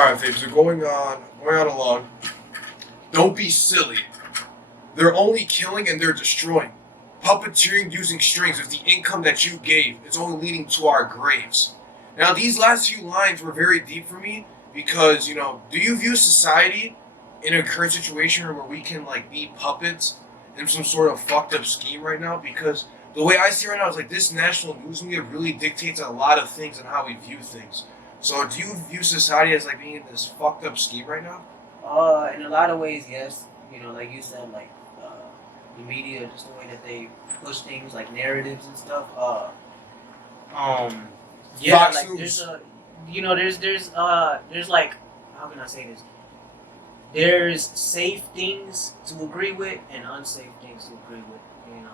Alright, Fabe, so going on along. Don't be silly. They're only killing and they're destroying. Puppeteering using strings with the income that you gave. It's only leading to our graves. Now, these last few lines were very deep for me because, do you view society in a current situation where we can, be puppets in some sort of fucked up scheme right now? Because the way I see it right now is, this national news media really dictates a lot of things and how we view things. So, do you view society as, being in this fucked up scheme right now? In a lot of ways, yes. Like you said, the media, just the way that they push things, like narratives and stuff. Yeah, Fox like News. there's how can I say this? There's safe things to agree with and unsafe things to agree with. And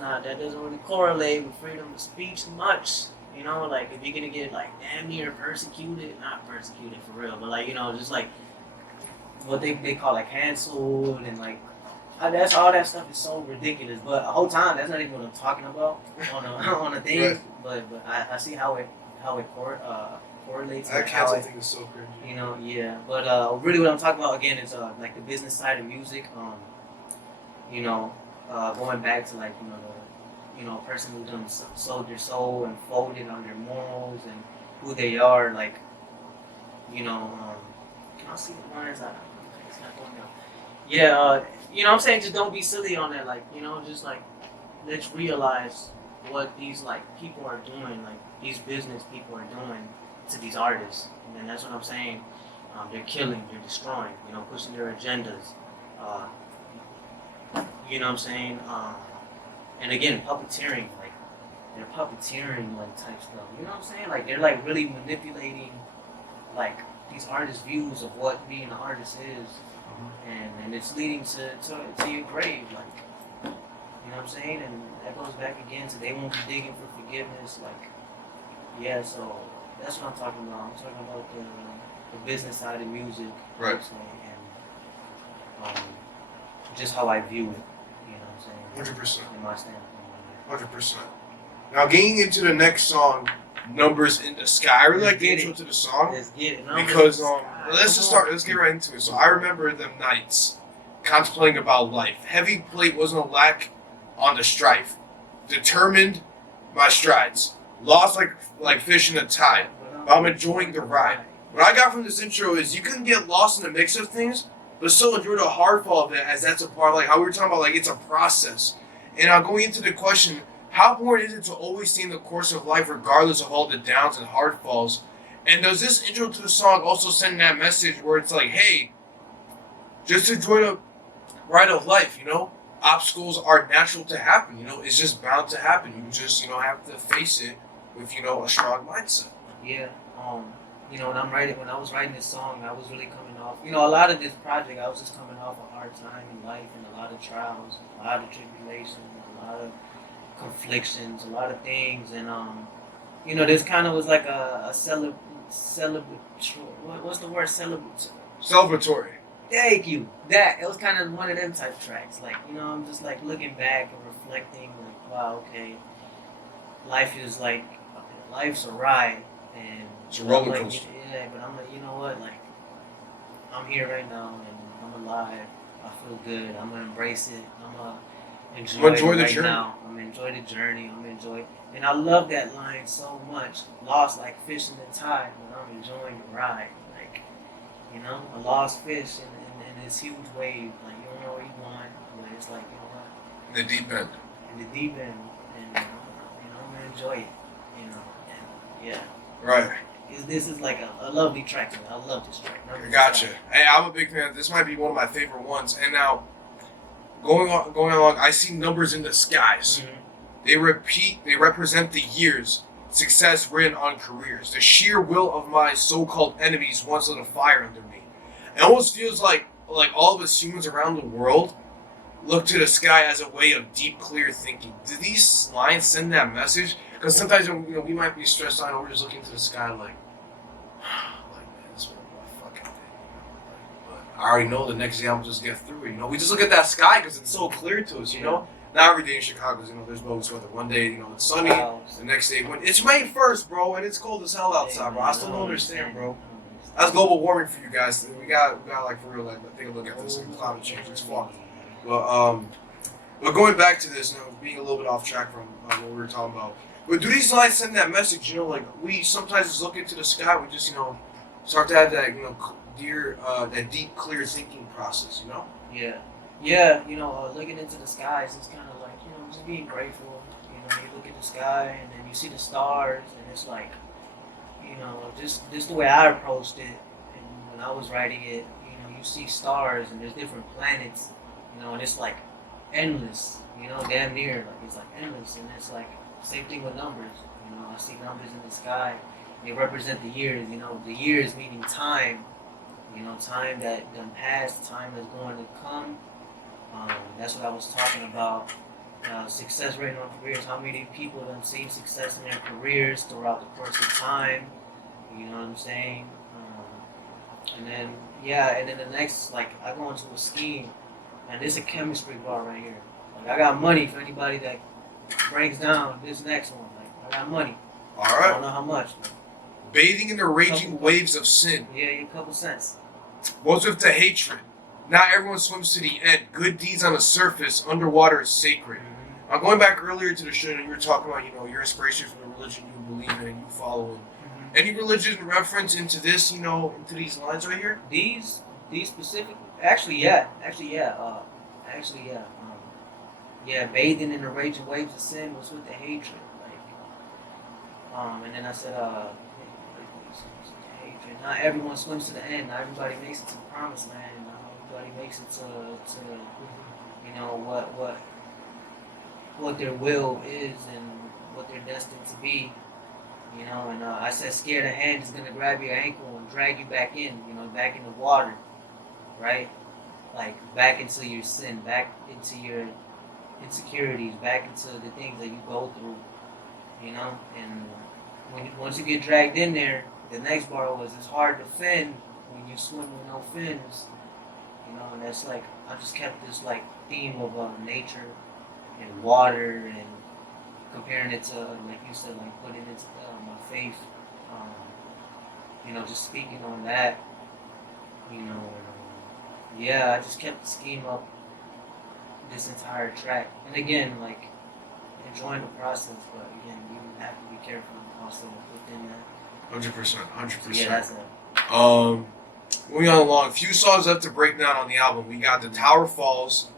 that doesn't really correlate with freedom of speech much. If you're gonna get damn near persecuted, not persecuted for real, but just what they call canceled and that's all that stuff is so ridiculous. But the whole time that's not even what I'm talking about on a thing. Right. But I see how it correlates. That cancel thing is so crazy. Yeah. But really, what I'm talking about again is the business side of music. Going back to the person who done sold their soul and folded on their morals and who they are. Can I see the lines? It's not going down. Yeah. I'm saying just don't be silly on that. Let's realize what these people are doing. These business people are doing to these artists, and that's what I'm saying. They're killing, they're destroying, pushing their agendas. You know what I'm saying? And again, puppeteering, they're puppeteering type stuff. You know what I'm saying? They're really manipulating these artists' views of what being an artist is, and it's leading to your grave. You know what I'm saying? And that goes back again to they won't be digging for forgiveness. Yeah, so that's what I'm talking about. I'm talking about the business side of music, right? And just how I view it. You know what I'm saying? 100%. In my standpoint. 100%. Now, getting into the next song, "Numbers in the Sky." I really like the intro to the song. Let's get it. Because let's get right into it. So I remember them nights contemplating about life. Heavy plate wasn't a lack on the strife. Determined my strides. Lost like fish in the tide. But I'm enjoying the ride. What I got from this intro is you can get lost in the mix of things, but still enjoy the hard fall of it, as that's a part of how we were talking about, it's a process. And now going into the question, how important is it to always stay in the course of life regardless of all the downs and hard falls? And does this intro to the song also send that message where it's hey, just enjoy the ride of life, Obstacles are natural to happen, it's just bound to happen. You just, have to face it with, a strong mindset. Yeah. When I was writing this song, I was really coming off, a lot of this project, I was just coming off a hard time in life and a lot of trials, a lot of tribulations, a lot of conflictions, a lot of things. And, this kind of was like a celebratory, what's the word? Celebratory. Thank you. It was kind of one of them type tracks. I'm just looking back and reflecting, wow, okay, life's a ride. And it's a roller coaster. Yeah, but I'm you know what? I'm here right now and I'm alive. I feel good. I'm gonna embrace it. I'm gonna enjoy the right journey. now. I'm gonna enjoy the journey. And I love that line so much. Lost like fish in the tide, but I'm enjoying the ride. A lost fish in this huge wave. You don't know where you're going, but it's what? In the deep end. In the deep end, and I'm gonna enjoy it. And yeah. Right. This is a lovely track. I love this track. Gotcha. Hey, I'm a big fan. This might be one of my favorite ones. And now, going along, I see numbers in the skies. Mm-hmm. They represent the years, success written on careers. The sheer will of my so-called enemies once lit a fire under me. It almost feels like all of us humans around the world look to the sky as a way of deep, clear thinking. Do these lines send that message? Because sometimes we might be stressed out and we're just looking to the sky man, this is a fucking thing. But I already know the next day I'm just get through it. We just look at that sky because it's so clear to us. Not every day in Chicago, there's bogus weather. One day, it's sunny. The next day, it's May 1st, bro, and it's cold as hell outside, bro. I still don't understand, bro. That's global warming for you guys. We got like for real, like take a look at this. Like, climate change. It's fun. But going back to this, being a little bit off track from what we were talking about. But do these lines send that message? Like we sometimes just look into the sky. We just start to have that that deep, clear thinking process. Yeah. Looking into the skies, it's kind of like just being grateful. You look at the sky and then you see the stars, and it's like, just the way I approached it. And when I was writing it, you see stars and there's different planets, and it's like endless. Damn near like it's like endless, and it's like same thing with numbers. I see numbers in the sky. They represent the years. The years meaning time. Time that done passed, time that's going to come. That's what I was talking about. Success rate on careers. How many people done seen success in their careers throughout the course of time? You know what I'm saying? And then the next, like, I go into a scheme, and this is a chemistry bar right here. Like, I got money for anybody that breaks down this next one. Like, I got money. All right. I don't know how much. Bathing in the raging waves of sin. Yeah, a couple cents. What's with the hatred? Not everyone swims to the end. Good deeds on the surface, underwater is sacred. Mm-hmm. Now, going back earlier to the show, you were talking about, your inspiration from the religion you believe in and you follow in. Mm-hmm. Any religion reference into this, into these lines right here? These specific, actually, yeah. Bathing in the raging waves of sin was with the hatred, and then I said, hatred. Not everyone swims to the end. Not everybody makes it to the promised land. Not everybody makes it to what their will is and what they're destined to be. And I said, scared of hand is gonna grab your ankle and drag you back in, back in the water, right? Like back into your sin, back into your insecurities, back into the things that you go through, And once you get dragged in there, the next bar was, it's hard to fin when you swim with no fins, And that's like, I just kept this like theme of nature and water and comparing it to, like you said, like putting it to my faith, just speaking on that, I just kept the scheme up this entire track. And again, like, enjoying the process, but again, you have to be careful also within that. 100%. Yeah, that's it. Moving on along, a few songs left to break down on the album. We got the Tower Falls,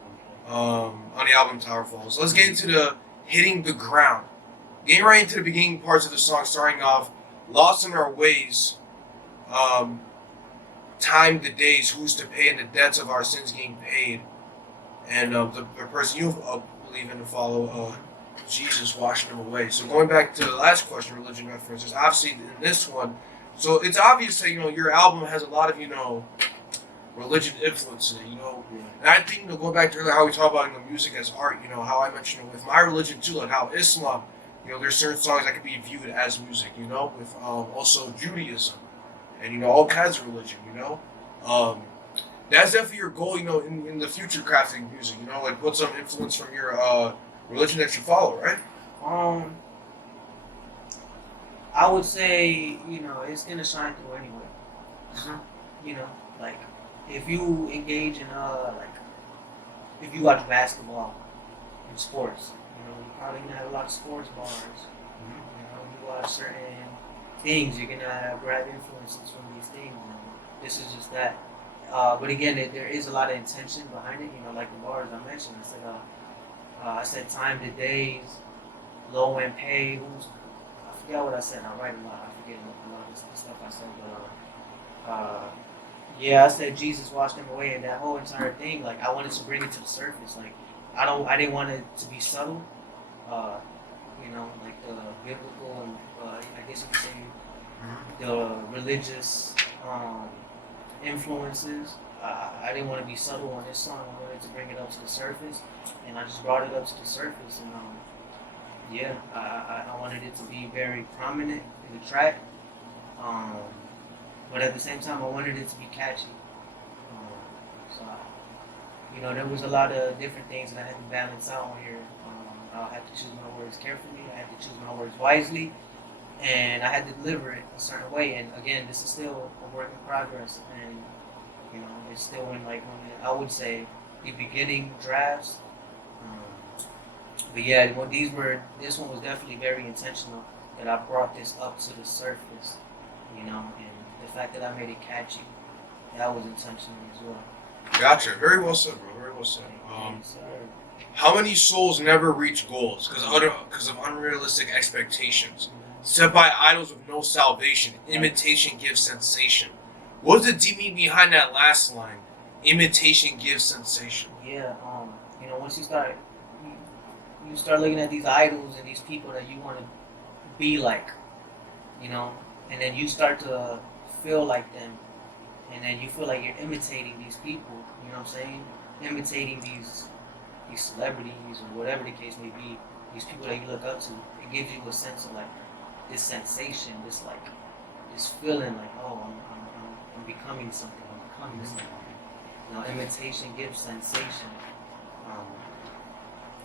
on the album Tower Falls. Let's get into the Hitting the Ground. Getting right into the beginning parts of the song, starting off, lost in our ways, time the days, who's to pay, and the debts of our sins getting paid. And the person you believe in to follow, Jesus washing them away. So going back to the last question, religion references, obviously in this one, so it's obvious that, your album has a lot of, religion influence in it, And I think, going back to earlier how we talk about, music as art, how I mentioned with my religion too, like how Islam, there's certain songs that can be viewed as music, with also Judaism and, all kinds of religion, That's definitely your goal, in the future crafting music, like put some influence from your religion that you follow, right? I would say, it's gonna shine through anyway. Mm-hmm. Like if you engage in if you watch basketball and sports, you're probably gonna have a lot of sports bars. You watch certain things, you're gonna grab influences from these things. This is just that. But again, there is a lot of intention behind it. Like the bars I mentioned. I said time to days, low end pay. I forget what I said. I write a lot. I forget a lot of the stuff I said. But I said Jesus washed them away, and that whole entire thing. Like I wanted to bring it to the surface. Like I didn't want it to be subtle. Like the biblical and I guess you could say the religious influences. I didn't want to be subtle on this song. I wanted to bring it up to the surface, and I just brought it up to the surface. And I wanted it to be very prominent in the track, but at the same time, I wanted it to be catchy. There was a lot of different things that I had to balance out on here. I had to choose my words carefully. I had to choose my words wisely, and I had to deliver it a certain way. And again, this is still a work in progress, and you know, it's still in like I would say the beginning drafts. But yeah, this one was definitely very intentional that I brought this up to the surface, you know, and the fact that I made it catchy, that was intentional as well. Gotcha. Very well said, bro. Very well said. How many souls never reach goals because of unrealistic expectations? Set by idols with no salvation, imitation gives sensation. What's the deep meaning behind that last line? Imitation gives sensation. Yeah, you know, once you start looking at these idols and these people that you want to be like, you know, and then you start to feel like them, and then you feel like you're imitating these people, you know what I'm saying? Imitating these celebrities or whatever the case may be, these people that you look up to. It gives you a sense of like this sensation, this feeling like, oh, I'm becoming something, I'm becoming something. You know, imitation gives sensation.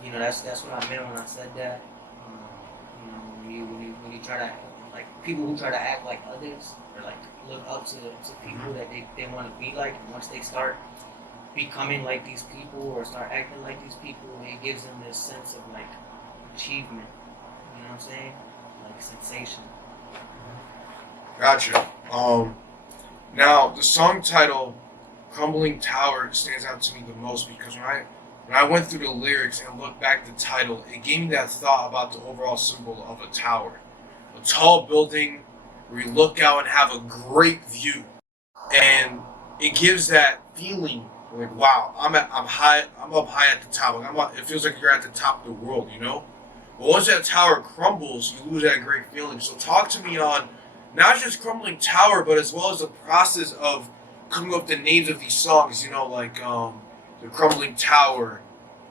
You know, that's what I meant when I said that. You know, when you try to, like, people who try to act like others or like look up to people that they want to be like, and once they start becoming like these people or start acting like these people, it gives them this sense of like achievement. You know what I'm saying? Like sensation. Gotcha. Now the song title "Crumbling Tower" stands out to me the most because when I went through the lyrics and looked back at the title, it gave me that thought about the overall symbol of a tower, a tall building where you look out and have a great view, and it gives that feeling like, wow, I'm up high at the top. It feels like you're at the top of the world, you know. But once that tower crumbles, you lose that great feeling. So talk to me on not just Crumbling Tower, but as well as the process of coming up with the names of these songs, you know, like the Crumbling Tower,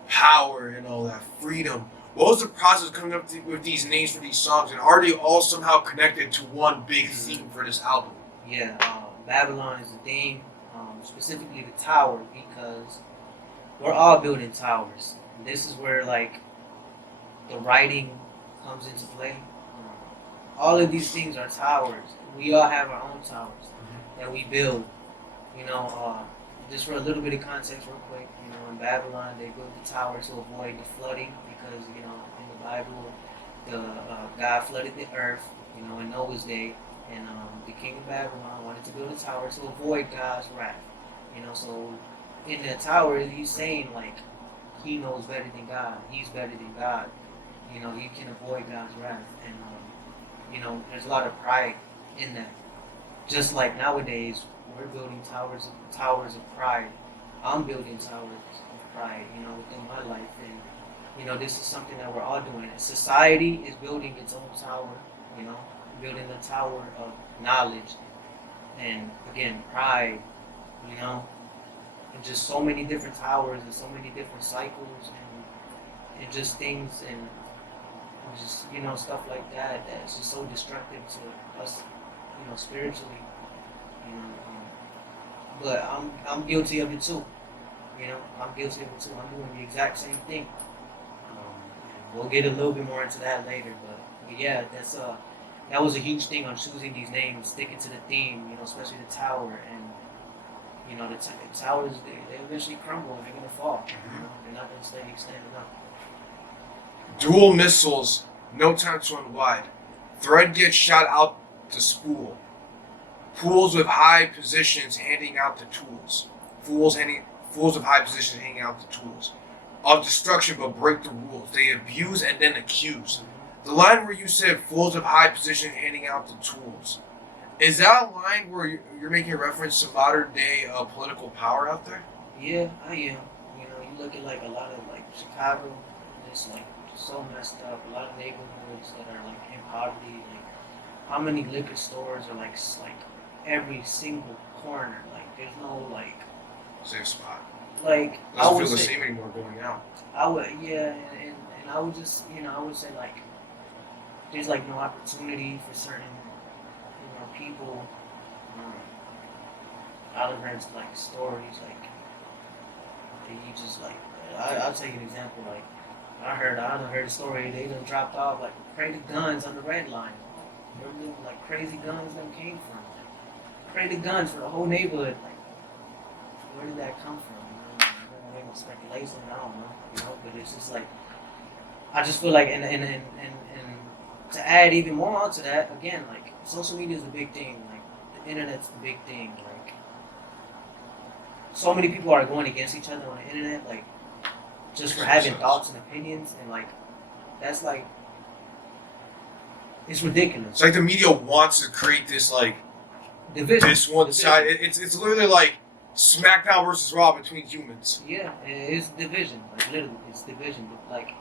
Power, and all that, Freedom. What was the process of coming up with these names for these songs, and are they all somehow connected to one big theme for this album? Yeah, Babylon is the theme, specifically the tower, because we're all building towers. This is where like the writing comes into play. All of these things are towers. We all have our own towers that we build. You know, just for a little bit of context real quick, you know, in Babylon, they built the tower to avoid the flooding because, you know, in the Bible, God flooded the earth, you know, in Noah's day, and the king of Babylon wanted to build a tower to avoid God's wrath. You know, so in that tower, he's saying, like, he knows better than God. He's better than God. You know, he can avoid God's wrath. And, you know, there's a lot of pride in that. Just like nowadays, we're building towers of pride. I'm building towers of pride, you know, within my life. And, you know, this is something that we're all doing. Society is building its own tower, you know, building the tower of knowledge. And, again, pride, you know, and just so many different towers and so many different cycles and just things and just, you know, stuff like that that's just so destructive to us, you know, spiritually, you know. But I'm guilty of it too, you know. I'm guilty of it too. I'm doing the exact same thing. We'll get a little bit more into that later, but yeah, that was a huge thing on choosing these names, sticking to the theme, you know, especially the tower. And you know, the towers, they eventually crumble and they're gonna fall. You know? They're not gonna stay standing up. Dual missiles, no time to unwind. Thread gets shot out to spool. Fools with high positions handing out the tools. Fools of high positions handing out the tools. Of destruction but break the rules. They abuse and then accuse. The line where you said fools of high position handing out the tools. Is that a line where you're making a reference to modern day political power out there? Yeah, I am. You know, you look at like a lot of like Chicago, it's like so messed up. A lot of neighborhoods that are like in poverty. Like how many liquor stores are like every single corner? Like there's no like safe spot. Like doesn't feel the same anymore going out. I would, yeah, and I would just, you know, I would say like there's like no opportunity for certain, you know, people. I've heard like stories like you just like I'll take an example. Like I heard a story they done dropped off like a crate of guns on the red line. where the like crazy guns them came from. Crazy guns for the whole neighborhood. Like, where did that come from? I don't know, speculation. I don't know. But it's just like I just feel like, and to add even more onto that, again, like social media is a big thing. Like the internet's the big thing. Like so many people are going against each other on the internet. Like just for having thoughts and opinions, and like that's like it's ridiculous. It's like the media wants to create this like division. This one side. It's literally like SmackDown versus Raw between humans. Yeah, it's division. Like literally, it's division. But like,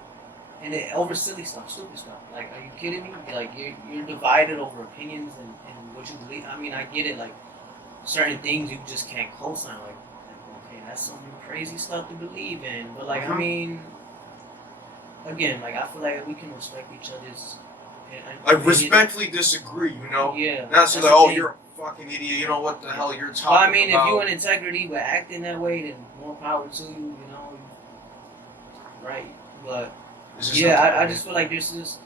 and it over silly stuff, stupid stuff. Like, are you kidding me? Like you're divided over opinions and what you believe. I mean, I get it. Like certain things you just can't co-sign. Like okay, that's some crazy stuff to believe in. But like, I mean, again, like I feel like we can respect each other's. Like respectfully disagree, you know? Yeah. Not so like, you're a fucking idiot. You know what the hell you're talking about? Well, I mean, if you're in integrity but acting that way, then more power to you. You know, right? But yeah, I just feel like there's just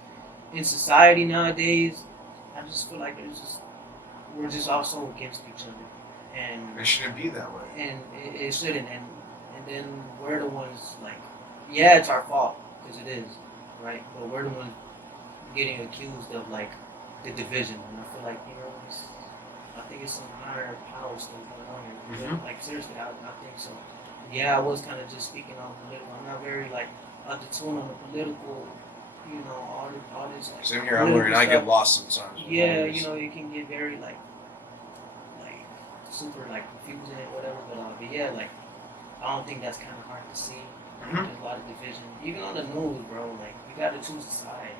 in society nowadays. I just feel like we're just also against each other, and it shouldn't be that way. And it shouldn't. And then we're the ones like, yeah, it's our fault because it is, right? But we're the ones getting accused of like the division, and I feel like I think it's some higher power stuff going on here. Mm-hmm. Like seriously, I think so. Yeah, I was kind of just speaking on political. I'm not very like up to tune on the political, all this. Like, same here. I'm worried. I get lost sometimes. Yeah, it can get very like super like confusing and whatever. But yeah, like I don't think that's kind of hard to see. Mm-hmm. There's a lot of division, even on the news, bro. Like you got to choose a side.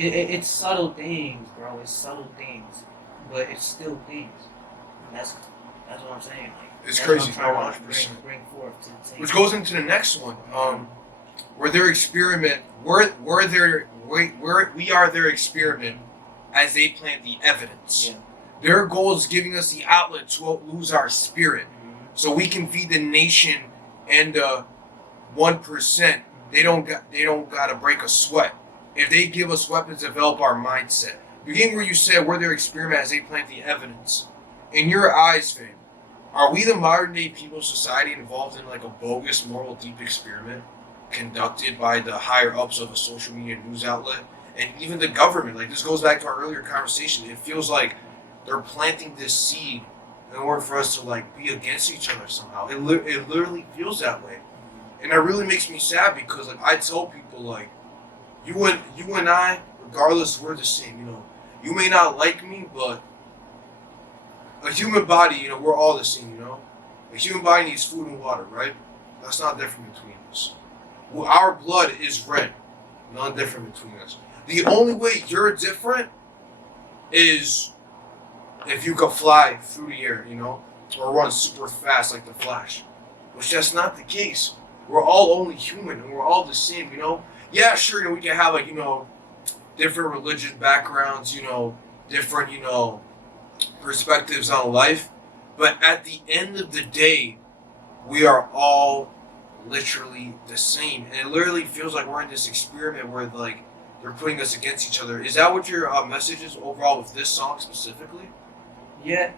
It's subtle things, bro. It's subtle things, but it's still things. And that's what I'm saying. Like, it's crazy. 100%. Bring forth to the which goes into the next one. Where their experiment, where we are their experiment, as they plant the evidence. Yeah. Their goal is giving us the outlet to lose our spirit, so we can feed the nation and the 1%. They don't gotta break a sweat. If they give us weapons, develop our mindset. Beginning where you said we're their experiment as they plant the evidence. In your eyes, fam, are we the modern day people society involved in like a bogus moral deep experiment conducted by the higher ups of a social media news outlet and even the government? Like this goes back to our earlier conversation. It feels like they're planting this seed in order for us to like be against each other somehow. It literally feels that way, and that really makes me sad because like I tell people like. You and I, regardless, we're the same. You may not like me, but a human body, we're all the same. A human body needs food and water, right? That's not different between us. Well, our blood is red, not different between us. The only way you're different is if you can fly through the air, or run super fast like the Flash, which that's not the case. We're all only human, and we're all the same. Yeah, sure, we can have like, different religious backgrounds, different, perspectives on life. But at the end of the day, we are all literally the same. And it literally feels like we're in this experiment where like they're putting us against each other. Is that what your message is overall with this song specifically? Yeah,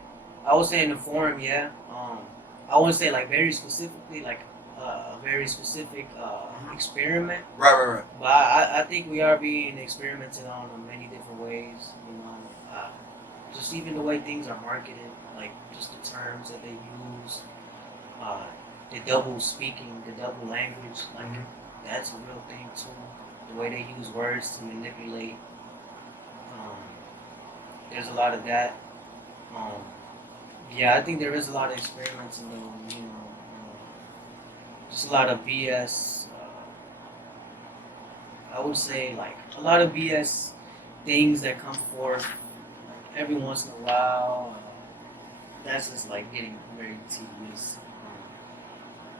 I would say in the forum, yeah. I wouldn't say like very specifically, like a very specific experiment. Right. But I think we are being experimented on in many different ways. Just even the way things are marketed, like just the terms that they use, the double speaking, the double language, like that's a real thing too. The way they use words to manipulate. There's a lot of that. Yeah, I think there is a lot of experiments in the, just a lot of BS. I would say like a lot of BS things that come forth like, every once in a while. That's just like getting very tedious.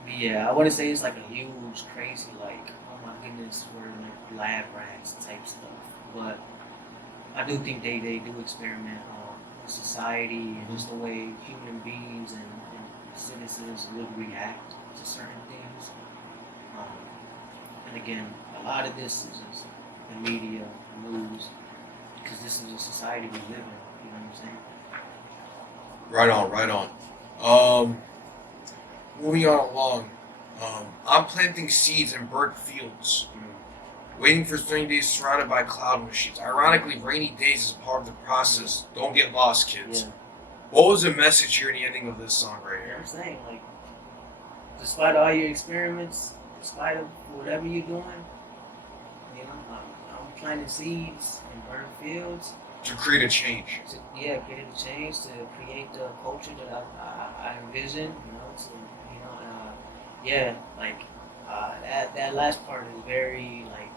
But yeah, I wouldn't say it's like a huge, crazy like, oh my goodness, we're like lab rats type stuff. But I do think they do experiment on society and just the way human beings and citizens would react to certain things. And again, a lot of this is just the media, the news, because this is a society we live in. You know what I'm saying? Right on. Moving on along. I'm planting seeds in burnt fields, waiting for sunny days surrounded by cloud machines. Ironically, rainy days is part of the process. Don't get lost, kids. Yeah. What was the message here in the ending of this song right You know here? what I'm saying? Like, despite all your experiments, despite of whatever you're doing, you know, I'm planting seeds in burnt fields. To create a change. To, create a change, to create the culture that I envision, you know, to, you know, that last part is very, like,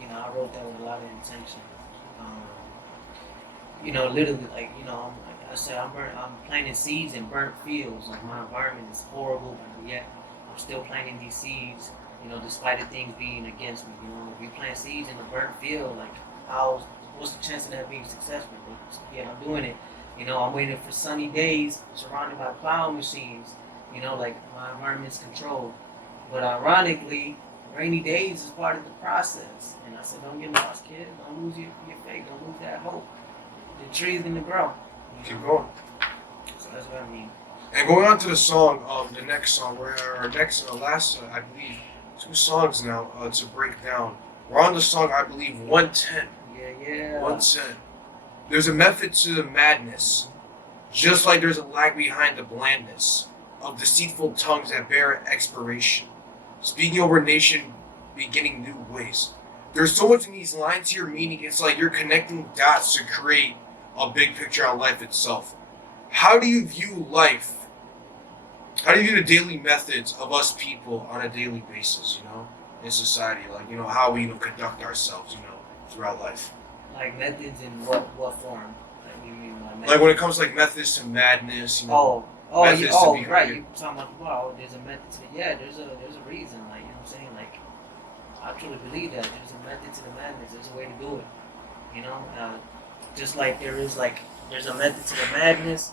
you know, I wrote that with a lot of intention. You know, literally, like, you know, like I said, I'm planting seeds in burnt fields. Like, my environment is horrible, but yet I'm still planting these seeds, you know, despite the things being against me. You know, if you plant seeds in a burnt field, like, what's the chance of that being successful? But yet I'm doing it. You know, I'm waiting for sunny days, surrounded by cloud machines. You know, like, my environment's controlled. But ironically, rainy days is part of the process. And I said, don't get lost, kid. Don't lose your faith. Don't lose that hope. The tree's gonna grow. Keep going. So that's what I mean. And going on to the song, the next song, last, I believe, 2 songs now to break down. We're on the song, I believe, 110. Yeah. 110. There's a method to the madness, just like there's a lag behind the blandness of deceitful tongues that bear expiration. Speaking over a nation, beginning new ways. There's so much in these lines here, meaning it's like you're connecting dots to create a big picture on life itself. How do you view life? How do you view the daily methods of us people on a daily basis, you know, in society? Like, you know, how we, you know, conduct ourselves, you know, throughout life. Like methods in what form? Like, what do you mean by methods? Like when it comes to like methods to madness, you know. Methods to be right. great. You talking about there's a method to there's a reason. Like, you know what I'm saying? Like, I truly believe that there's a method to the madness. There's a way to do it. You know, just like there's a method to the madness.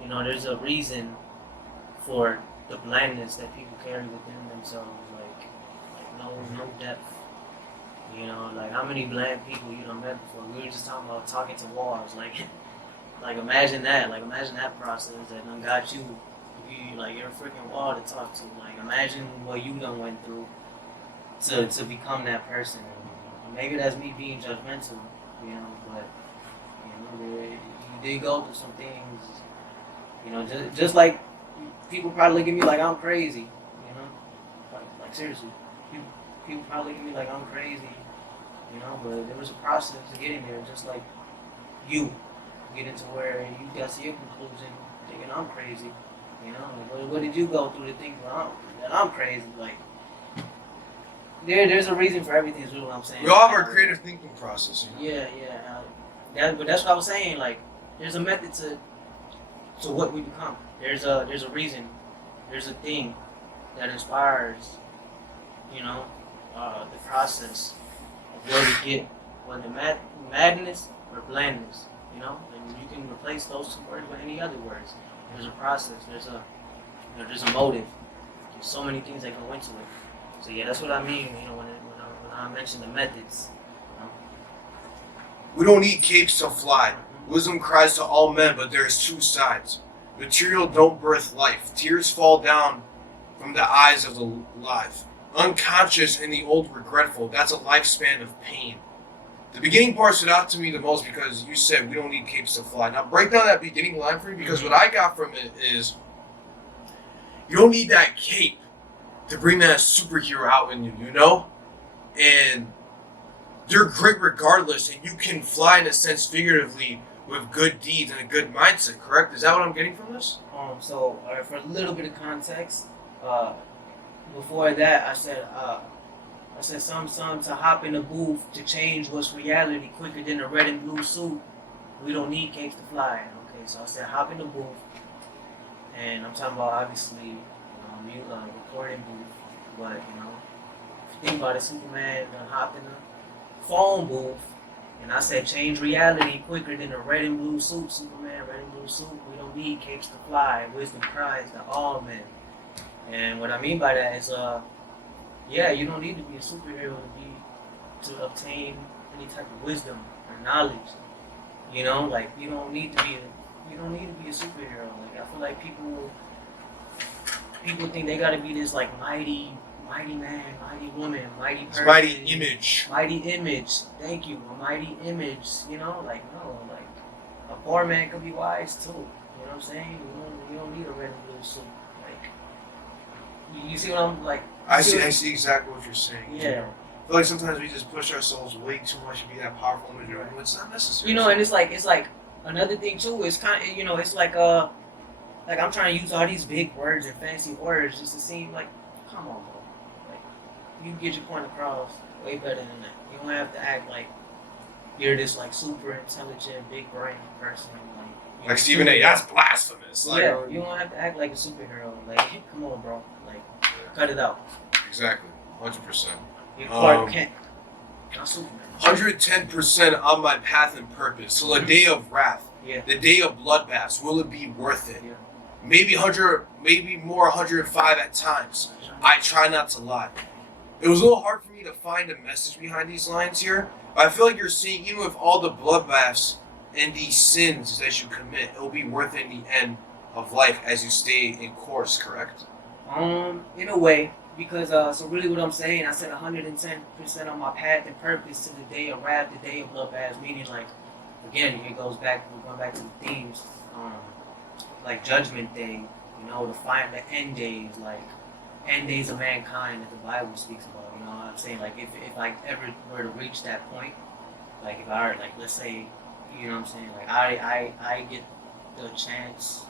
You know, there's a reason for the blindness that people carry within themselves. Like no depth. You know, like how many blind people you done met before? We were just talking about talking to walls. Like imagine that. Like imagine that process that done got you. Like you're a freaking wall to talk to. Like imagine what you done went through to become that person. Maybe that's me being judgmental, you know, but you know, you did go through some things, you know, just like people probably look at me like I'm crazy, you know, like seriously, people probably look at me like I'm crazy, you know, but there was a process to getting there, just like you getting to where you got to your conclusion, thinking I'm crazy, you know, like, what did you go through to think that I'm crazy, like. There's a reason for everything, is what I'm saying. We all have our creative thinking process, you know? Yeah. But that's what I was saying. Like, there's a method to what we become. There's a reason. There's a thing that inspires, you know, the process of where we get, whether madness or blandness, you know. And you can replace those 2 words with any other words. There's a process. There's a motive. There's so many things that go into it. So yeah, that's what I mean, you know, when I mention the methods. You know? We don't need capes to fly. Wisdom cries to all men, but there's 2 sides. Material don't birth life. Tears fall down from the eyes of the live. Unconscious in the old regretful. That's a lifespan of pain. The beginning part stood out to me the most because you said we don't need capes to fly. Now break down that beginning line for me, because what I got from it is you don't need that cape to bring that superhero out in you, you know? And you're great regardless, and you can fly in a sense figuratively with good deeds and a good mindset, correct? Is that what I'm getting from this? So for a little bit of context, before that I said some to hop in the booth to change what's reality quicker than a red and blue suit. We don't need capes to fly. Okay, so I said hop in the booth, and I'm talking about obviously recording booth, but you know, if you think about it, Superman hopped in the phone booth, and I said change reality quicker than a red and blue suit. Superman, red and blue suit. We don't need capes to fly. Wisdom cries to all men. And what I mean by that is, you don't need to be a superhero to obtain any type of wisdom or knowledge. You know, like you don't need to be a superhero. Like I feel like people think they gotta be this like mighty man, mighty woman, mighty person. Mighty image. Mighty image. Thank you. A mighty image. You know, like no, like a poor man could be wise too. You know what I'm saying? You don't need a red and blue suit. Like you see what I'm like? I see exactly what you're saying. Yeah. I feel like sometimes we just push ourselves way too much to be that powerful image. It's not necessary. You know, and it's like another thing too. It's kind of it's like I'm trying to use all these big words and fancy words just to seem like, come on, bro. Like you can get your point across way better than that. You don't have to act like you're this like super intelligent, big brain person. Like Stephen A. That's blasphemous. Like, yeah, you don't have to act like a superhero. Like, come on, bro. Like, cut it out. Exactly, 100%. You're Clark Kent, not Superman. 110% on my path and purpose. So the day of wrath, Yeah. the day of bloodbaths, will it be worth it? Yeah. Maybe 100, maybe more 105 at times. I try not to lie. It was a little hard for me to find a message behind these lines here, but I feel like you're saying even with all the bloodbaths and these sins that you commit, it will be worth it in the end of life as you stay in course, correct? In a way, because so really what I'm saying, I said 110% on my path and purpose to the day of wrath, the day of bloodbaths, meaning like, again, we're going back to the themes, like Judgment Day, the end days, like end days of mankind that the Bible speaks about. You know what I'm saying? Like if I ever were to reach that point, like if I like let's say, you know what I'm saying, like I get the chance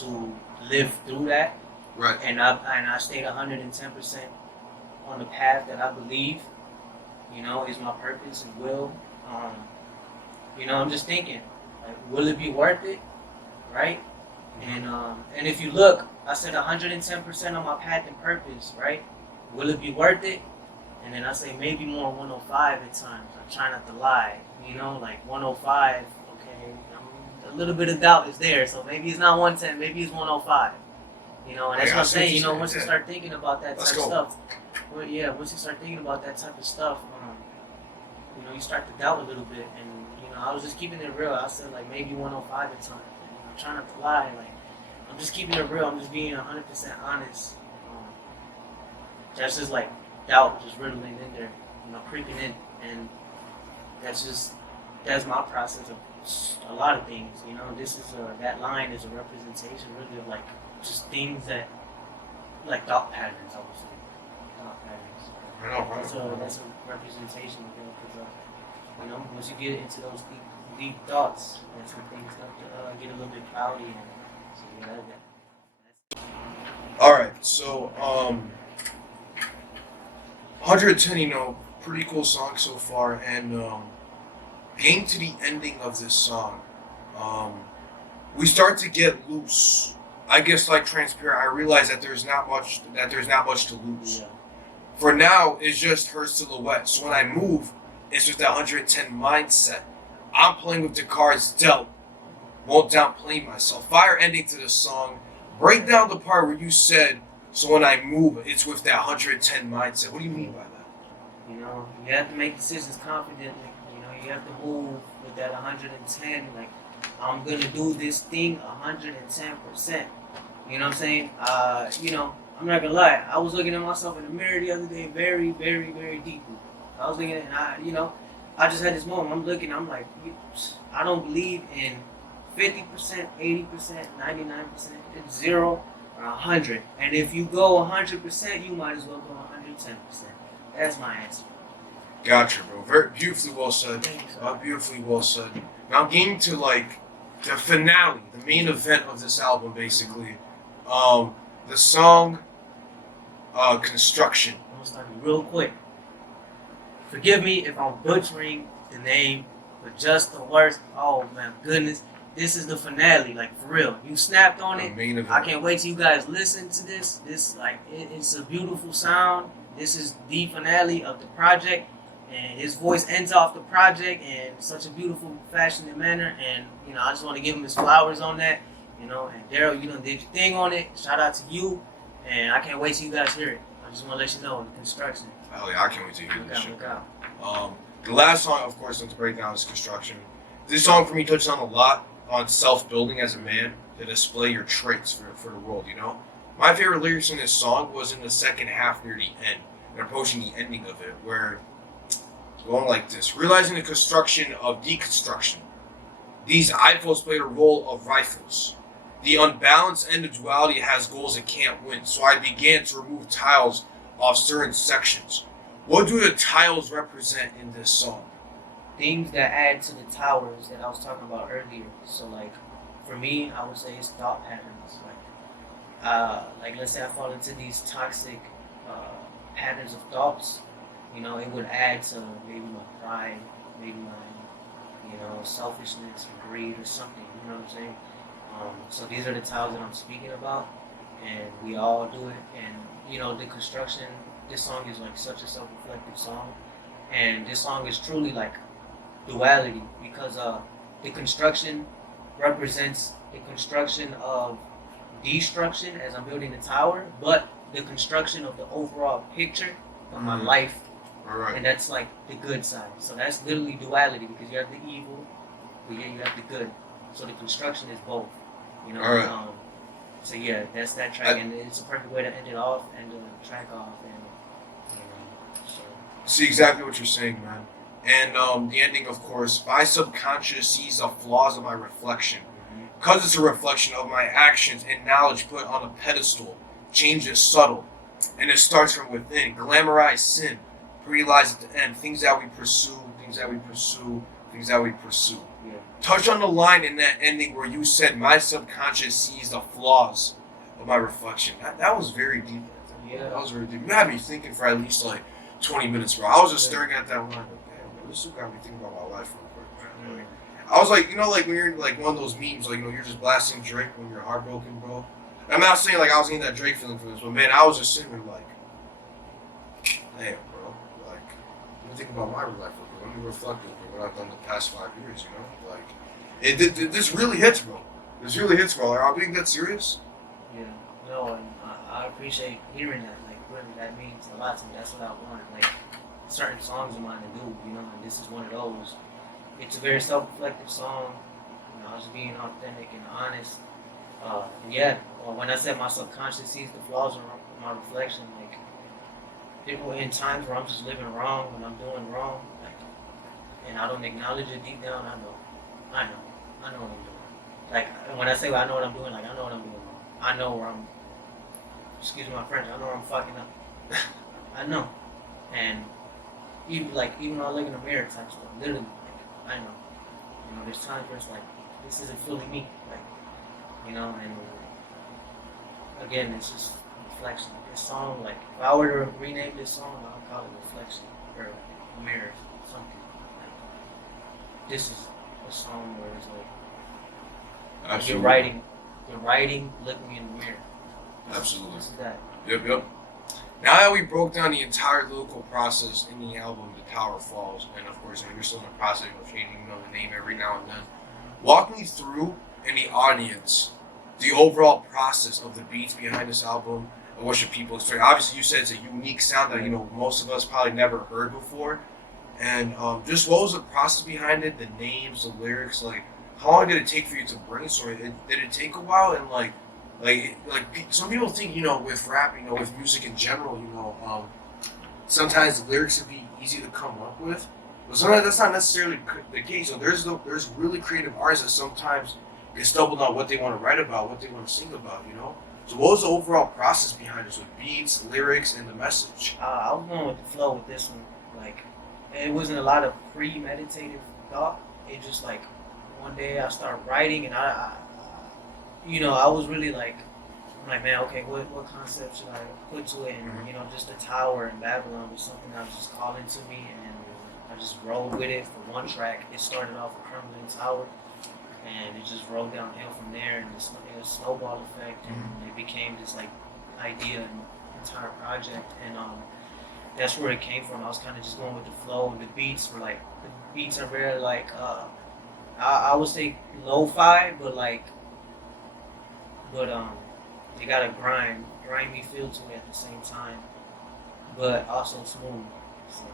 to live through that. Right. And I stayed 110% on the path that I believe, is my purpose and will. I'm just thinking, like, will it be worth it, right? And if you look, I said 110% on my path and purpose, right? Will it be worth it? And then I say maybe more 105 at times. I try not to lie, like 105. Okay, a little bit of doubt is there, so maybe it's not 110, maybe it's 105. And that's what I'm saying. Once you start thinking about that type of stuff, once you start thinking about that type of stuff, you start to doubt a little bit. And I was just keeping it real. I said like maybe 105 at times. I'm trying not to lie. Like I'm just keeping it real. I'm just being 100% honest. That's just like doubt just riddling in there, creeping in, and that's my process of a lot of things. This is that line is a representation really of like just things that like thought patterns. I would say thought patterns. That's a representation of it because once you get into those deep thoughts, that's when things start to get a little bit cloudy. And so All right, so 110, pretty cool song so far, and getting to the ending of this song, we start to get loose. I guess like Transparent, I realize that there's not much to lose. Yeah. For now, it's just her silhouette. So when I move, it's with that 110 mindset. I'm playing with the cards dealt. Won't downplay myself. Fire ending to this song. Break down the part where you said, so when I move, it's with that 110 mindset. What do you mean by that? You have to make decisions confidently. You have to move with that 110. Like, I'm going to do this thing 110%. You know what I'm saying? I'm not going to lie. I was looking at myself in the mirror the other day very, very, very deeply. I was looking at it, and I just had this moment. I'm looking, I'm like, I don't believe in 50%, 80%, 99%. It's 0 or 100. And if you go 100%, you might as well go 110%. That's my answer. Gotcha, bro. Very beautifully well said. Thanks, so. Beautifully well said. Now, getting to like the finale, the main event of this album, basically, the song "Construction." I'm gonna start real quick. Forgive me if I'm butchering the name, but just the worst. Oh man, goodness, this is the finale. Like for real, you snapped on it. Main event. I can't wait till you guys listen to this. This it's a beautiful sound. This is the finale of the project. And his voice ends off the project in such a beautiful fashion and manner. And, I just want to give him his flowers on that. And Daryl, you did your thing on it. Shout out to you. And I can't wait till you guys hear it. I just want to let you know the construction. Oh yeah, I can't wait to hear this shit. The last song, of course, let's break down is Construction. This song for me touched on a lot on self-building as a man to display your traits for the world, you know? My favorite lyrics in this song was in the second half near the end, and approaching the ending of it, where it's going like this. Realizing the construction of deconstruction. These iPhones played a role of rifles. The unbalanced end of duality has goals it can't win, so I began to remove tiles off certain sections. What do the tiles represent in this song? Things that add to the towers that I was talking about earlier. So like, for me, I would say it's thought patterns. Like let's say I fall into these toxic patterns of thoughts. You know, it would add to maybe my pride, maybe my, you know, selfishness or greed or something. You know what I'm saying? So these are the tiles that I'm speaking about, and we all do it. And you know, the construction. This song is like such a self-reflective song, and this song is truly like duality because the construction represents the construction of destruction as I'm building the tower, but the construction of the overall picture of my life, Alright. and that's like the good side. So that's literally duality because you have the evil, but yeah, you have the good. So the construction is both, you know. Alright. So yeah, that's that track, and it's a perfect way to end it off, end the track off, and you know, so. See exactly what you're saying, man. And the ending, of course, my subconscious sees the flaws of my reflection. Because it's a reflection of my actions and knowledge put on a pedestal, change is subtle, and it starts from within. Glamorize sin, realize at the end, things that we pursue, things that we pursue, things that we pursue. Yeah. Touch on the line in that ending where you said, my subconscious sees the flaws of my reflection. That was very deep. Yeah. That was very deep. You had me thinking for at least like 20 minutes, bro. I was just staring at that line. Like, damn, man, this dude got me thinking about my life real quick, man. Like, I was like, you know, like when you're in like one of those memes, like, you know, you're just blasting Drake when you're heartbroken, bro. I'm not saying like I was getting that Drake feeling for this, but man, I was just sitting there like, damn, bro. Like, let me think about my life real quick. Let me reflect on what I've done the past 5 years, you know? Like, this really hits, bro. This really hits, bro. Like, are we being that serious? Yeah, no, and I appreciate hearing that. Like, really, that means a lot to me. That's what I want. Like, certain songs of mine to do, you know, and this is one of those. It's a very self-reflective song. You know, I was being authentic and honest. And yeah, when I said my subconscious sees the flaws in my reflection, like, people in times where I'm just living wrong, when I'm doing wrong, like, and I don't acknowledge it deep down, I know what I'm doing. Like, when I say I know what I'm doing, like, I know what I'm doing wrong. I know where I'm, excuse my French, I know where I'm fucking up. I know. And even when I look in the mirror type stuff, literally, like, I know. You know, there's times where it's like, this isn't fully me. Like, you know, and again, it's just reflection. This song, like, if I were to rename this song, I would call it Reflection, or Mirror, something. Like, this is a song where it's like, Absolutely. you're writing, looking in the mirror. Absolutely. This is that. Yep. Now that we broke down the entire lyrical process in the album, The Tower Falls, and of course, you're still in the process of changing, you know, the name every now and then. Walk me through, in the audience, the overall process of the beats behind this album, and what should people expect? Obviously, you said it's a unique sound that, you know, most of us probably never heard before. And just what was the process behind it, the names, the lyrics, like, how long did it take for you to brainstorm it? Did it take a while? And like some people think, you know, with rap, you know, with music in general, you know, sometimes the lyrics can be easy to come up with, but sometimes that's not necessarily the case. So there's really creative artists that sometimes get stumbled on what they want to write about, what they want to sing about, you know. So what was the overall process behind this with beats, lyrics, and the message? I was going with the flow with this one. Like, it wasn't a lot of premeditated thought. It just like one day I started writing, and I you know, I was really like, I'm like, man, okay, what concept should I put to it? And you know, just the tower in Babylon was something that was just calling to me, and I just rolled with it for one track. It started off with Crumbling Tower, and it just rolled downhill from there, and it was a snowball effect, and it became this like idea and entire project, and that's where it came from. I was kind of just going with the flow. The beats are very like I would say lo-fi, but they got a grimy feel to it at the same time, but also smooth. So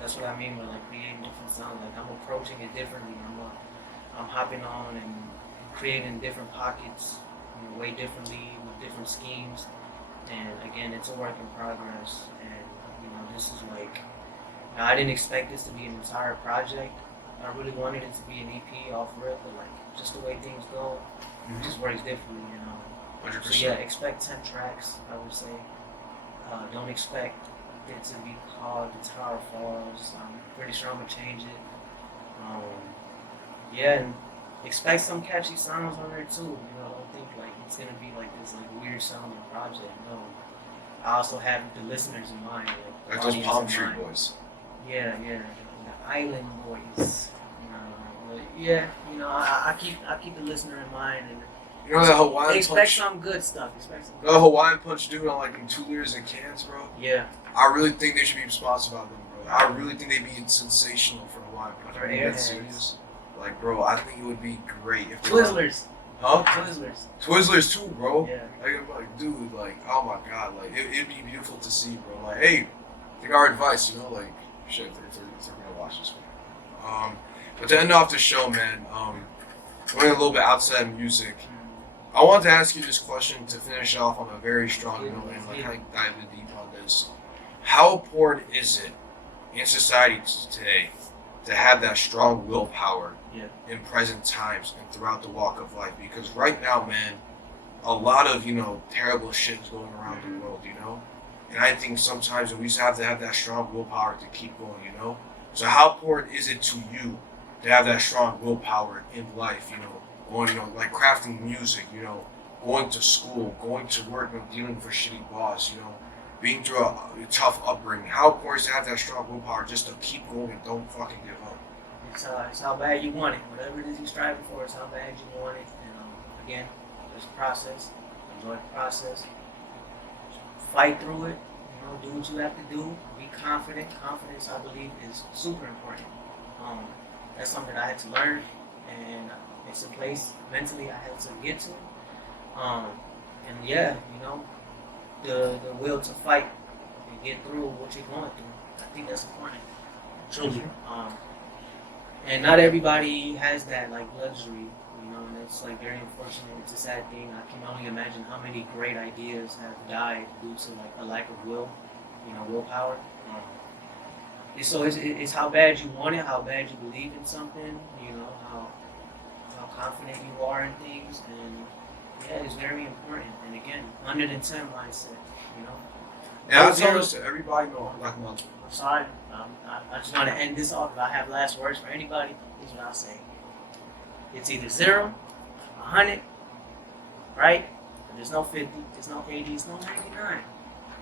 That's what I mean by like creating different sounds. Like I'm approaching it differently. I'm hopping on and creating different pockets, way differently with different schemes. And again, it's a work in progress. And this is like, I didn't expect this to be an entire project. I really wanted it to be an EP off rip, but like just the way things go, it just works differently. 100%. So yeah, expect 10 tracks. I would say. Don't expect it to be called The Tower Falls. I'm pretty sure I'm gonna change it. Yeah, and expect some catchy sounds on there too. Don't think like it's gonna be like this like weird sounding project. No, I also have the listeners in mind, like those palm tree boys. Yeah, the island boys. But yeah, I keep the listener in mind, and that Hawaiian expect punch? some good stuff. The Hawaiian punch dude on like in 2 liters in cans, bro. Yeah. I really think they should be sponsored by them, bro. I really think they'd be sensational for Hawaiian punch. For Are you dead serious? Like, bro, I think it would be great if Twizzlers. Huh? Twizzlers. Twizzlers too, bro. Yeah. Like, dude, like, oh my god, like, it'd be beautiful to see, bro. Like, hey, take our advice, like, shit, if they're gonna watch this one. But to end off the show, man, going a little bit outside of music, I wanted to ask you this question to finish off on a very strong note and like kind of dive in deep on this. How important is it in society today to have that strong willpower in present times and throughout the walk of life? Because right now, man, a lot of terrible shit is going around the world, and I think sometimes we just have to have that strong willpower to keep going, So how important is it to you to have that strong willpower in life, on like crafting music, going to school, going to work, dealing with a shitty boss, being through a tough upbringing? How important is it to have that strong willpower just to keep going and don't fucking give up? It's how bad you want it. Whatever it is you're striving for, it's how bad you want it. And again, there's a process. Enjoy the process. Fight through it. Do what you have to do. Be confident. Confidence, I believe, is super important. That's something I had to learn, and it's a place mentally I had to get to. And yeah, the will to fight and get through what you're going through. I think that's important, truly. And not everybody has that like luxury, and it's like very unfortunate. It's a sad thing. I can only imagine how many great ideas have died due to like a lack of willpower. So it's how bad you want it, how bad you believe in something, how confident you are in things, and yeah, it's very important. And again, 110 mindset, Yeah, I tell this to everybody. I'm sorry, I just want to end this off. If I have last words for anybody, here's what I'll say. It's either 0, 100, right? There's no 50, there's no 80, there's no 99,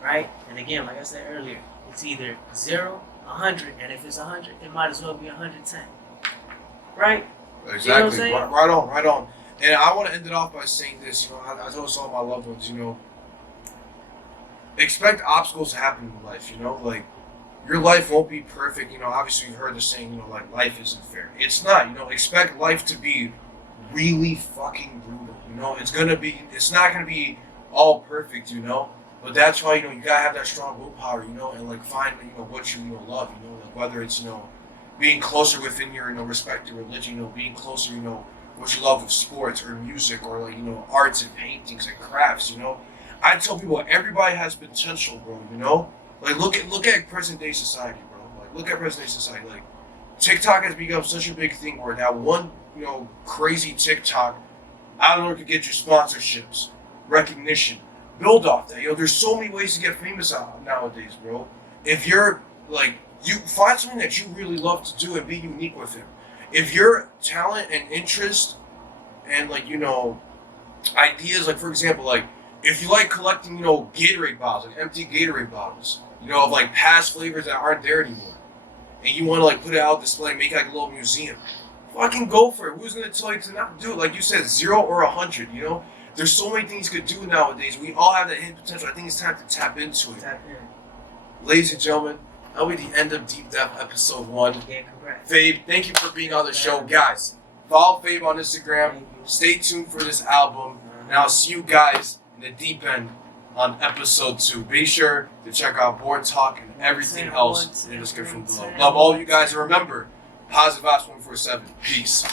right? And again, like I said earlier, it's either 0, 100, and if it's 100, it might as well be 110, right? Exactly. Right on. And I want to end it off by saying this. I told all my loved ones, expect obstacles to happen in life. Like your life won't be perfect. Obviously you've heard the saying, like life isn't fair. It's not. Expect life to be really fucking brutal. It's not gonna be all perfect. But that's why you gotta have that strong willpower. And like find what you love. Like whether it's being closer within your respective religion. Being closer. What you love with sports or music or like arts and paintings and crafts. I tell people everybody has potential, bro. Like look at present day society, bro. Like look at present day society. Like TikTok has become such a big thing where that one crazy TikTok out there could get you sponsorships, recognition, build off that. There's so many ways to get famous out nowadays, bro. If you're like you find something that you really love to do and be unique with it. If your talent and interest and like ideas, like for example, like if you like collecting Gatorade bottles, like empty Gatorade bottles, of like past flavors that aren't there anymore, and you want to like put it out display, make like a little museum, fucking go for it. Who's gonna tell you to not do it? Like you said, 0 or 100. There's so many things you could do nowadays. We all have that hidden potential. I think it's time to tap into it. Ladies and gentlemen, that'll be the end of Deep Depth episode 1. Yeah, congrats. Fabe, thank you for being on the show. Guys, follow Fabe on Instagram. Stay tuned for this album. And I'll see you guys in the deep end. on episode 2. Be sure to check out Board Talk and everything else in the description below. Love all you guys, and remember, positive vibes 147. Peace.